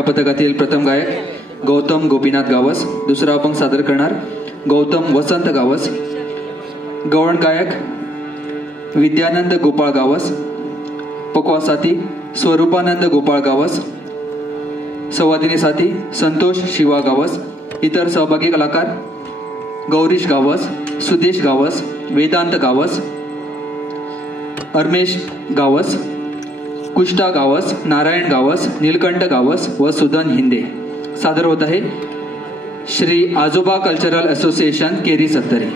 पथकातील प्रथम गायक गौतम गोपीनाथ गावस, दुसरा अभंग सादर करणार गौतम वसंत गावस, गवळण गायक विद्यानंद गोपाळ गावस, पकवा साथी स्वरूपानंद गोपाळ गावस, संवादिनी साथी संतोष शिवा गावस, इतर सहभागी कलाकार गौरीश गावस, सुदेश गावस, वेदांत गावस, अर्मेश गावस, कुष्टा गावस, नारायण गावस, नीलकंठ गावस व सुदन हिंदे. सादर होत आहे श्री आजोबा कल्चरल असोसिएशन केरी सत्तरी.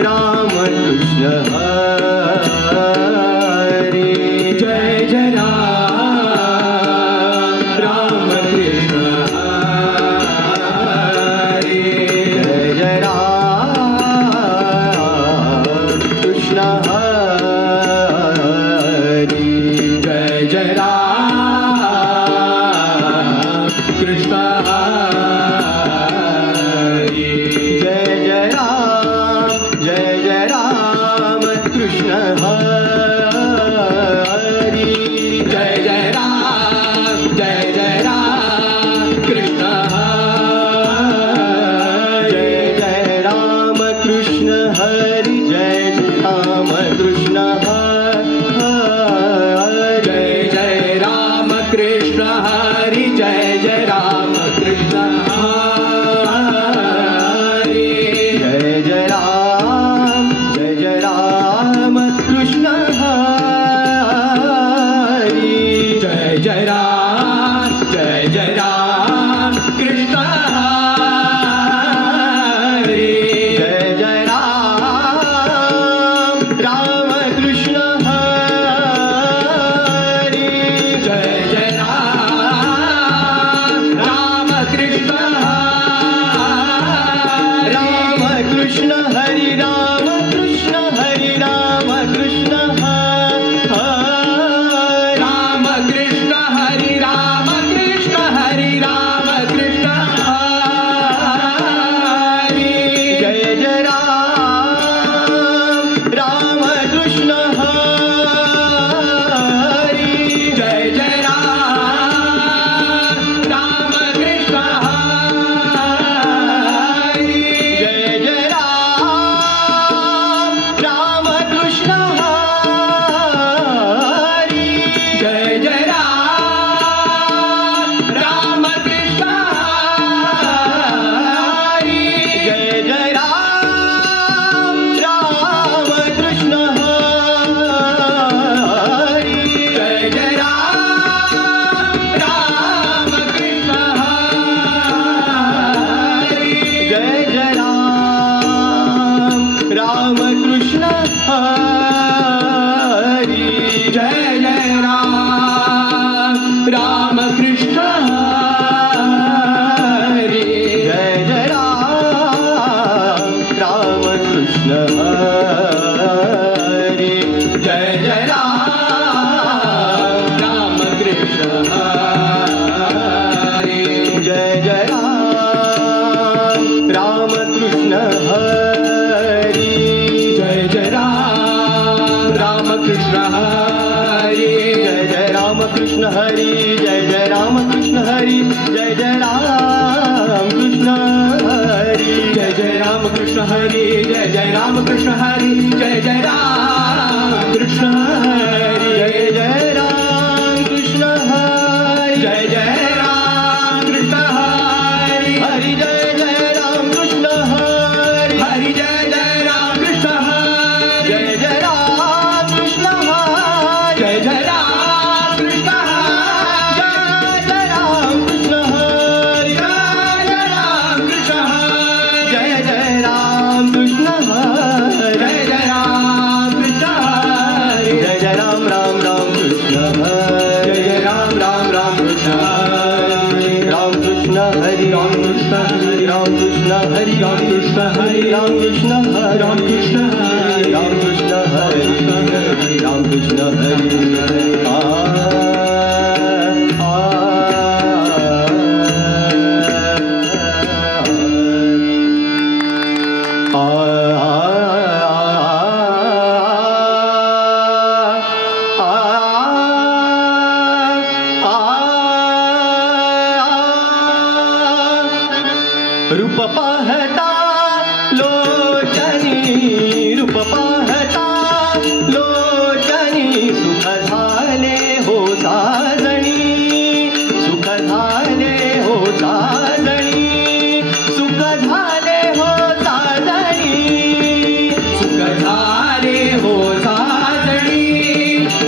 राम हरी जय जय राम राम कृष्ण हरी जय जय राम राम कृष्ण राम कृष्ण हरी राम कृष्ण हरी राम कृष्ण राम कृष्ण हरि राम कृष्ण हरि राम कृष्ण हरि जय जय राम राम कृष्ण हरि जय जय राम राम कृष्ण हरि जय जय राम राम कृष्ण हरि जय जय राम राम कृष्ण हरि जय जय राम राम कृष्ण हरि जय जय राम राम कृष्ण हरि जय जय राम राम कृष्ण हरि जय जय राम राम कृष्ण हरि जय जय राम राम कृष्ण हरि जय जय राम राम कृष्ण हरि जय जय राम राम कृष्ण हरि जय जय राम राम कृष्ण हरि जय जय राम कृष्ण हरि जय जय राम कृष्ण हरि जय जय राम कृष्ण हरि जय जय राम कृष्ण हरि जय जय राम कृष्ण हरि जय जय राम कृष्ण हरि जय जय राम कृष्ण हरि जय जय राम कृष्ण हरि हरि जय जय राम कृष्ण हरि हरि जय जय राम कृष्ण हरि जय जय राम कृष्ण हरि जय जय राम कृष्ण हरि जय जय राम कृष्ण हरि जय जय राम कृष्ण हरि जय जय राम कृष्ण हरि जय जय राम राम राम कृष्ण हरि जय जय राम राम राम कृष्ण हरि राम कृष्ण हरि राम कृष्ण हरि राम कृष्ण हरि राम कृष्ण हरि राम कृष्ण हरि राम कृष्ण हरि राम कृष्ण हरि राम कृष्ण हरि रूप पाहता लोचनी रूप पाहता लोचनी सुख झाले हो साजणी सुख झाले हो साजणी सुख झाले हो साजणी सुख झाले हो साजणी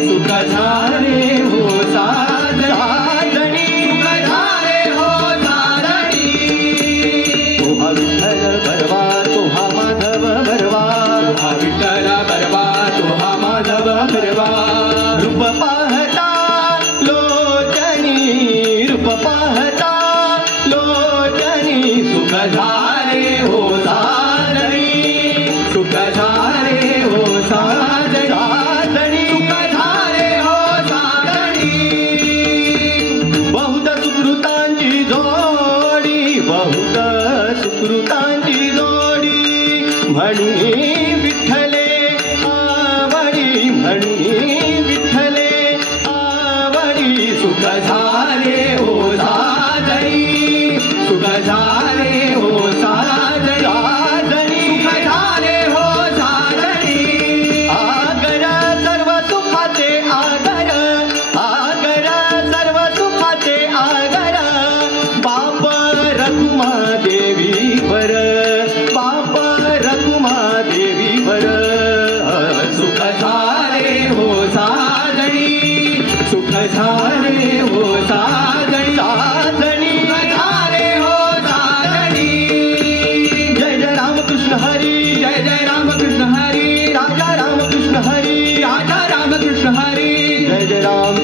सुख झाले हो साजणी सुख झाले हो साजणी तोहा विठ्ठल बरवा तोहा माधव बरवा तोहा विठ्ठल बरवा तोहा माधव बरवा रूप पाहता लोचनी रूप पाहता लोचनी सुख झाले हो साजणी सुख झाले हो साजणी सुख झाले हो साजणी बहुत सुकृतांची जोडी बहुत सुकृतांची जोडी म्हणी विठ्ठले आवडी म्हणी विठ्ठले आवडी सुख झाले हो साजणी सुख झाले हो साजणी सुख झाले हो साजणी आगर सर्व सुखाचे आगर आगर सर्व सुखाचे आगर बाप रखुमा देवीवर बाप रखुमा देवीवर सुख झाले हो साजणी सुख झाले हो साजणी साजणी झाले हो साजणी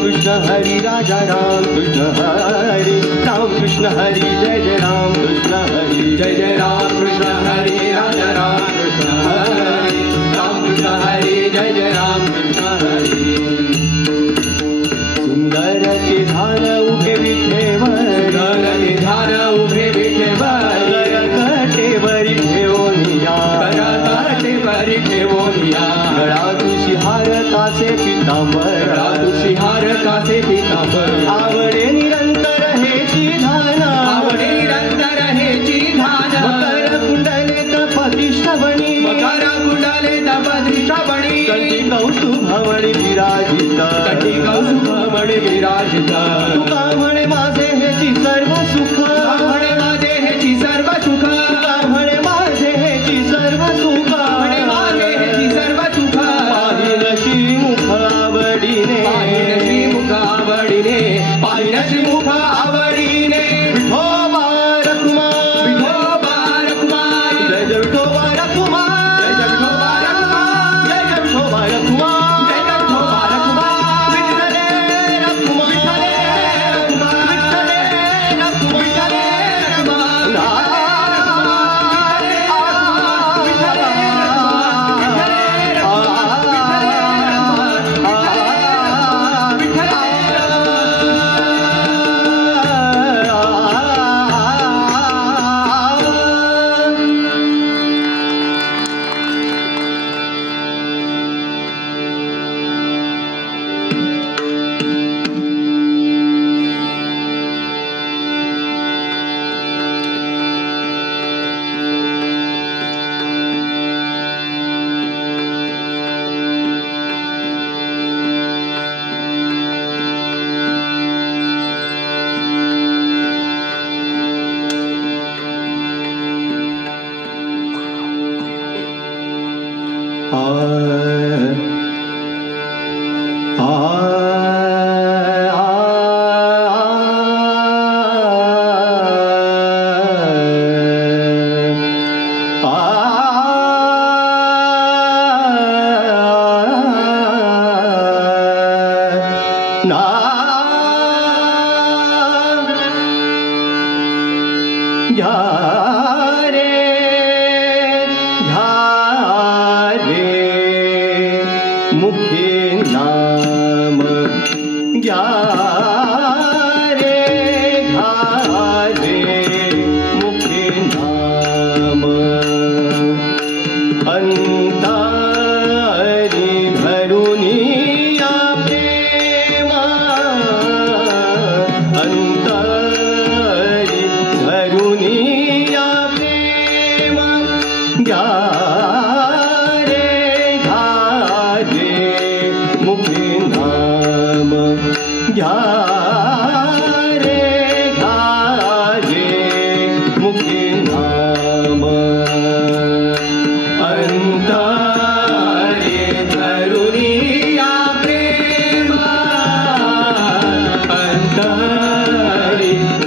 कृष्ण हरी राजा राम कृष्ण हरी राम कृष्ण हरी जय जय राम कृष्ण हरी जय जय राम कृष्ण हरी राजा राम कृष्ण हरी राम कृष्ण हरी जय जय राम कृष्ण हरी सुंदर ते धान उभे विठेवर सुंदर ते धान उभे विठेवर कटेवरी ठेवोनिया कटेवरी ठेवोनिया गळा तुशी हार कासे पितांबर गळा तुशी हार कासे पितांबर आवडे निरंतर हेची धान आवडे निरंतर हेची धान मकर कुंडले तपतिष्ठवणी मकर कुंडले तपतिष्ठवणी कंठी कौस्तुभमणी विराजित कंठी कौस्तुभमणी विराजित तुका म्हणे माझे हेची सर्व सुख म्हणे माझे हेची सर्व सुख म्हणे माझे हेची सर्व सुख म्हणे माझे हेची सर्व सुख पाहिन श्रीमुख आवडीने पाहिन श्रीमुख आवडीने पाहिन श्रीमुख आवडीने विठोबा रखुमा विठोबा रखुमा जय जय विठोबा रखुमा जय जय विठोबा रखुमा जय जय विठोबा रखुमा जय जय विठोबा रखुमा विठ्ठले रखुमा विठ्ठले रखुमा विठ्ठले रखुमा विठ्ठले रखुमा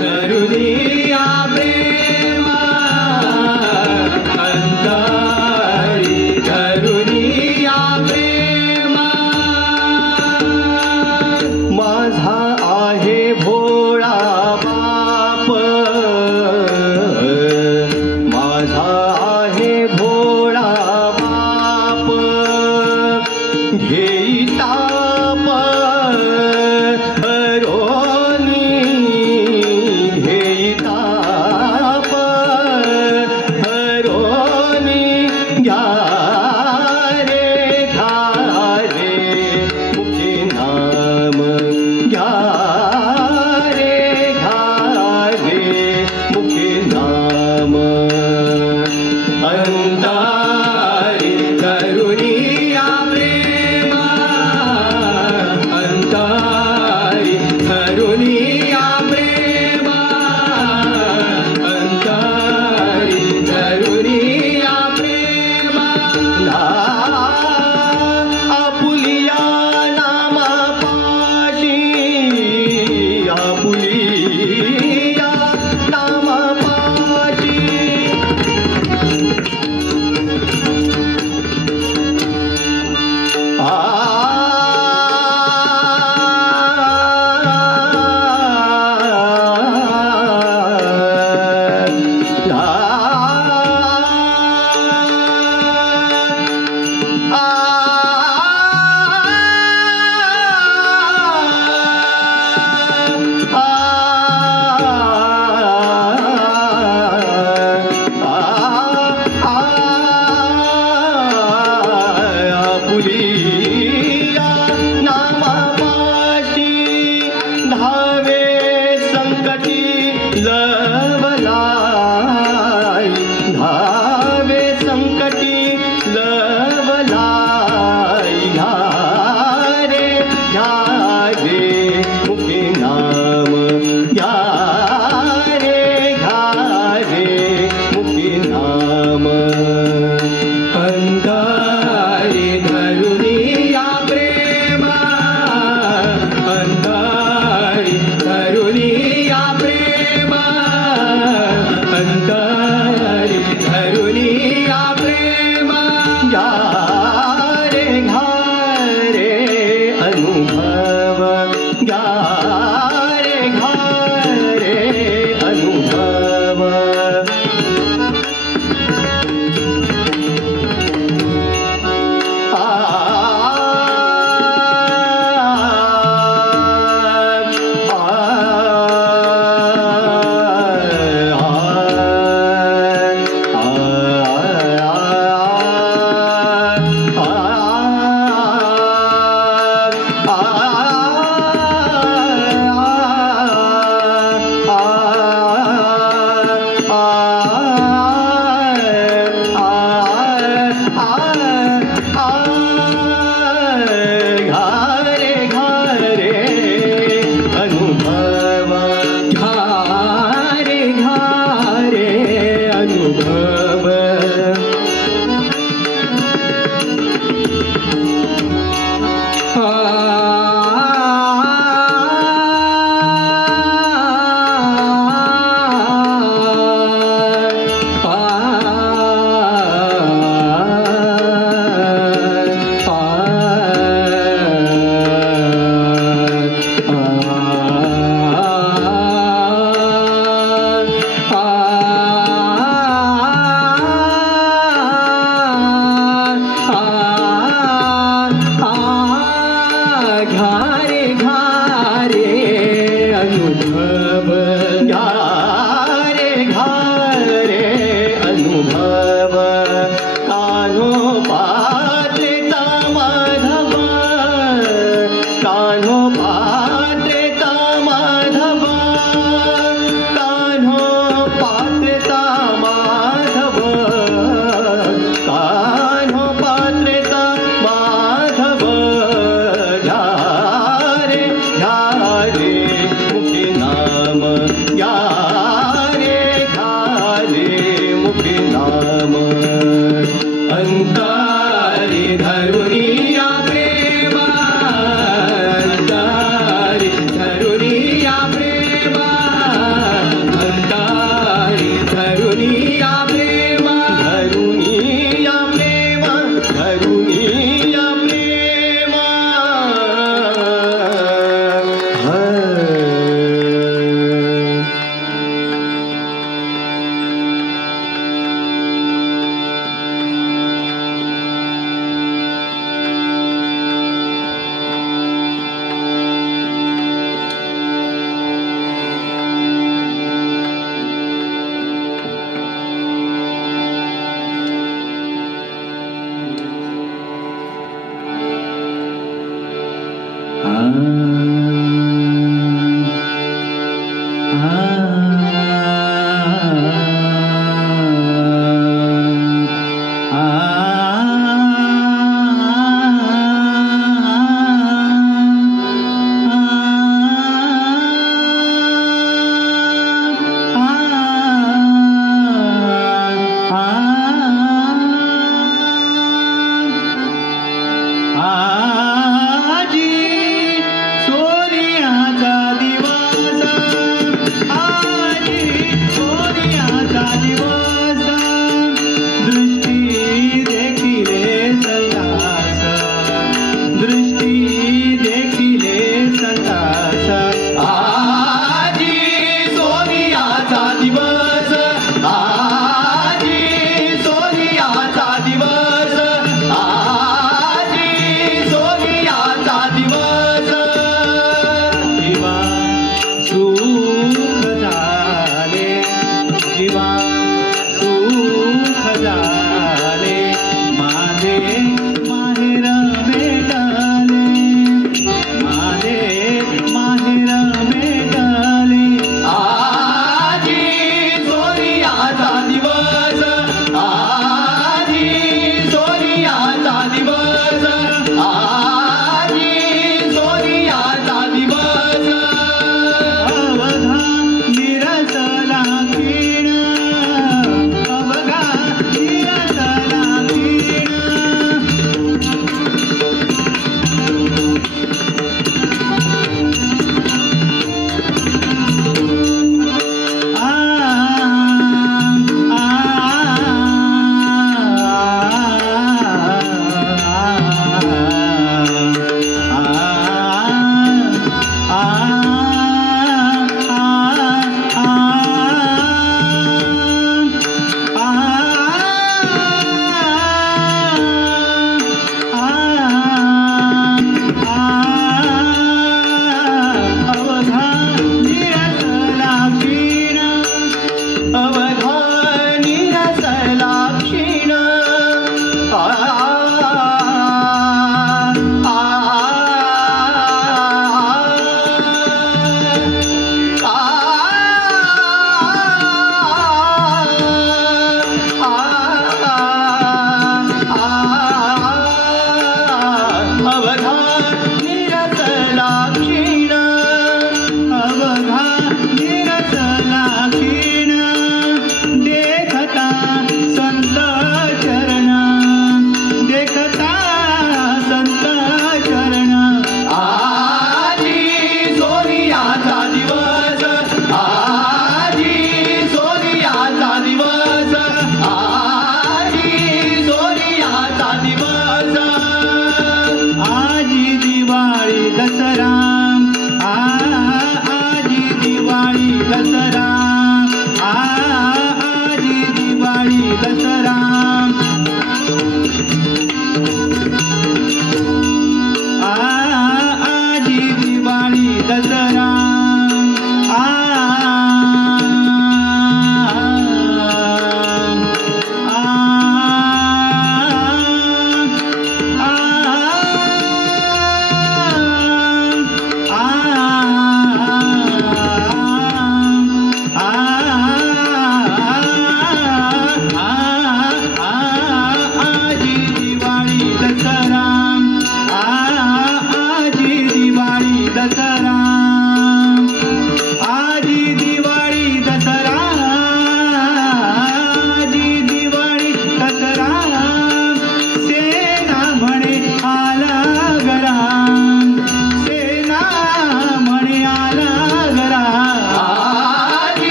करुणिया प्रेम अंतरी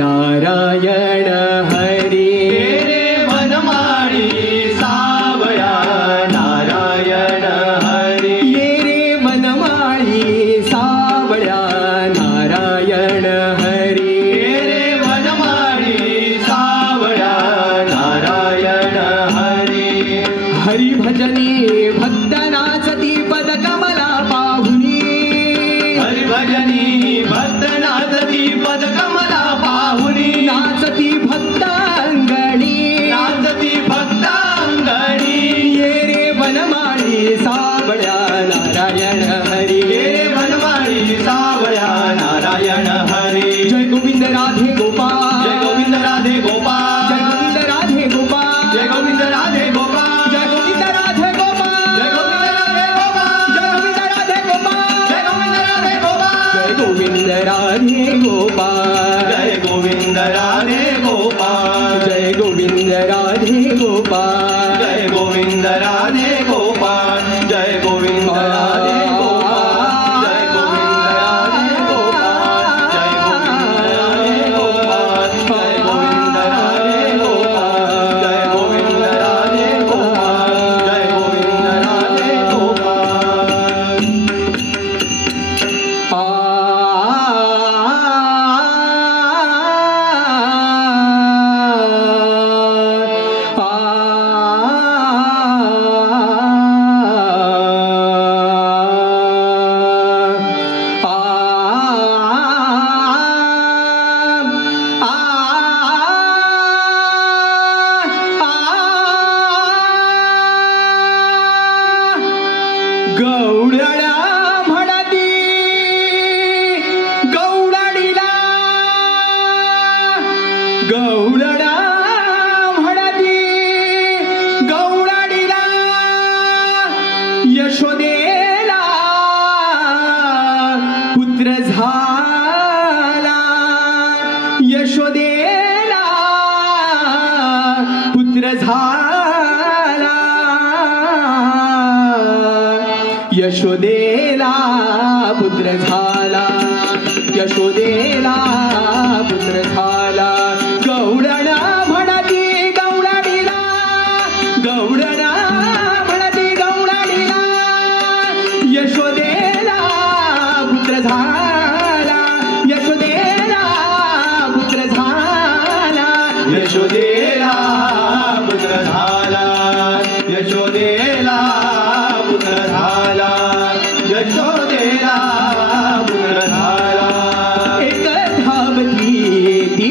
नारायण हरी रे वनमाळी सावळ्या नारायण हरी ये रे वनमाळी सावळ्या नारायण हरी ये रे वनमाळी सावळ्या नारायण हरी हरी भजनी भक्त नाचती पद कमला पाहुनी हरी भजनी भक्त नाचती पद कमला नाचती भक्तांगणी ये रे वनमाळी सावळ्या नारायण हरी ये रे वनमाळी सावळ्या नारायण हरी जय गोविंद राधे गोपाल जय गोविंद राधे गोपाल जय गोविंद राधे गोपाल जय गोविंद राधे गोपाल जय गोविंद राधे गोपाल जय गोविंद राधे गोपाल जय गोविंद राधे गोपाल जय गोविंद राधे गोपाल जय गोविंद राधे गोपाल जय गोविंद राधे गोपाल जय गोविंद राधे गोपाल जय गोविंद राधे गोपाल जय गोविंद राधे गोपाल जय गोविंद राधे गोपाल जय गोविंद राधे गोपाल जय गोविंद राधे गोपाल जय गौडळ्या म्हणती गौडडीला गौडळ्या म्हणती गौडडीला यशोदेला पुत्र झाला यशोदेला पुत्र झाला यशोदेला पुत्र झाला यशोदेला पुत्र झाला गौडणा म्हणती गौडडीला गौडणा म्हणती गौडडीला यशोदेला पुत्र झाला यशोदेला पुत्र झाला यशोदेला पुत्र झाला यशोदेला पुत्र झाला यशोदेला पुत्र झाला एक धावती ती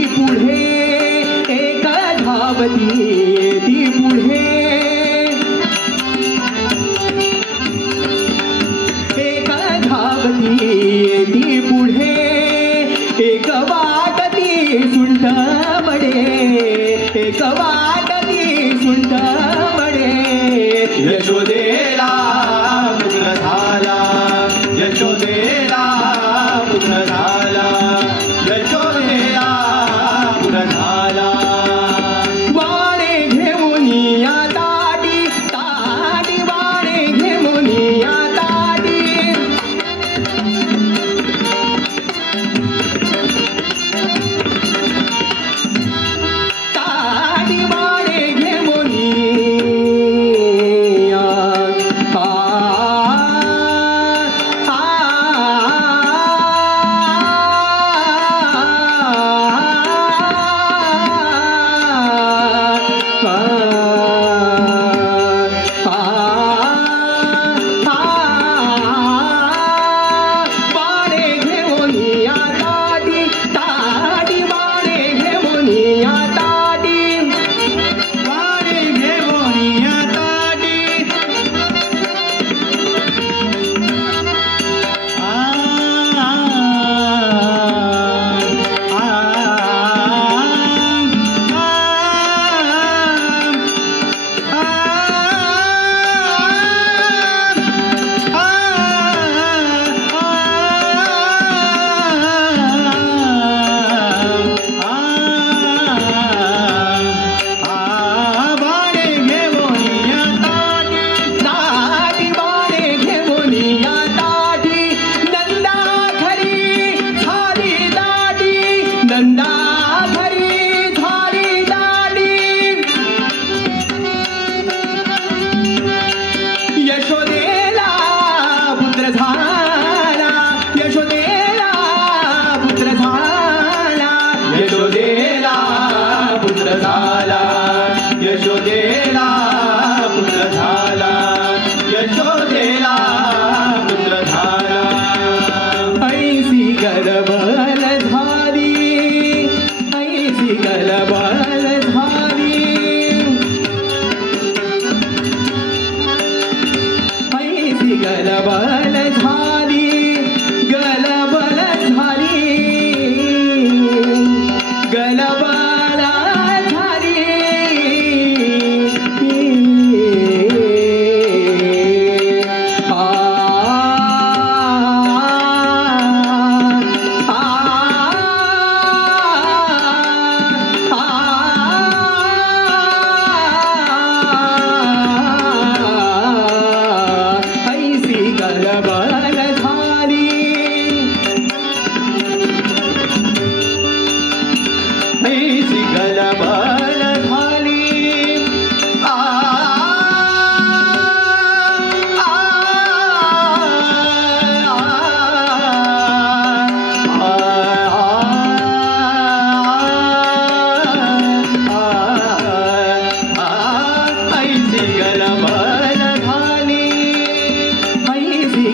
ऐसी गलबल झाली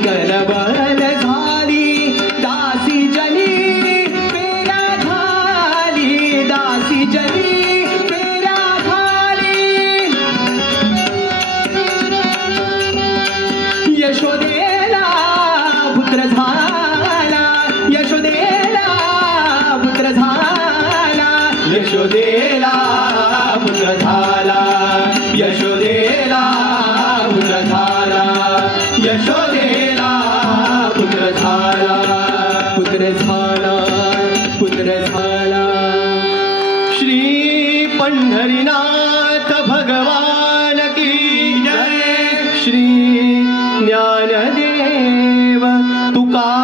गलबल झाली दासी जनी पेरा झाली दासी जनी पेरा झाली यशोदेला पुत्र झाला यशोदेला पुत्र झाला यशोदेला पुत्र झाला यशोदेला पुत्र झाला यशोदेला पुत्र झाला पुत्र झाला पुत्र झाला श्री पंढरीनाथ भगवान की जय श्री ज्ञानदेव तुकाराम।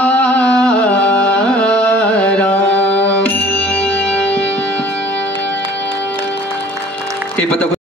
हे पदक